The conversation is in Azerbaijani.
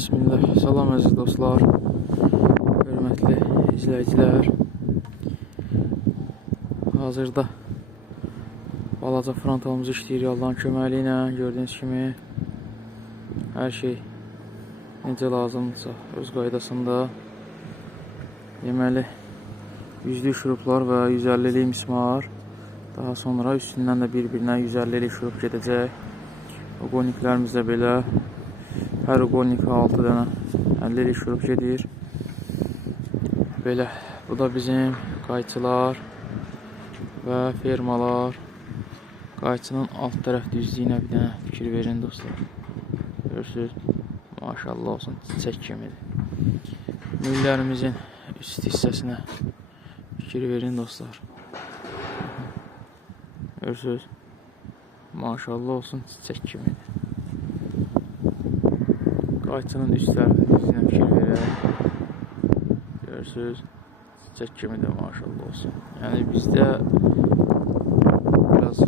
Bismillah, salam əziz dostlar, hörmətli izləyicilər. Hazırda balaca frontalımız işləyir Allahın köməyi ilə. Gördüyünüz kimi hər şey necə lazımdırsa öz qaydasında. Deməli, yüzlük şuruplar və 150'lik mismar. Daha sonra üstündən də bir-birinə 150'lik şurup gedəcək. Uqonniklərimiz də belə. Hər uqonnika 6 dənə 50'lik şurup gedir. Belə, bu da bizim qayçılar və fermalar. Qayçının alt tərəf düzlüyünə bir dənə fikir verin dostlar. Görürsünüz, maşallah olsun, çiçək kimidir. Müllərimizin üst hissəsinə fikir verin dostlar. Görürsünüz, maşallah olsun, çiçək kimidir. Qayçının üst tərəfinə fikir verək. Görürsünüz, çiçək kimidir, maşallah olsun. Yəni bizdə biraz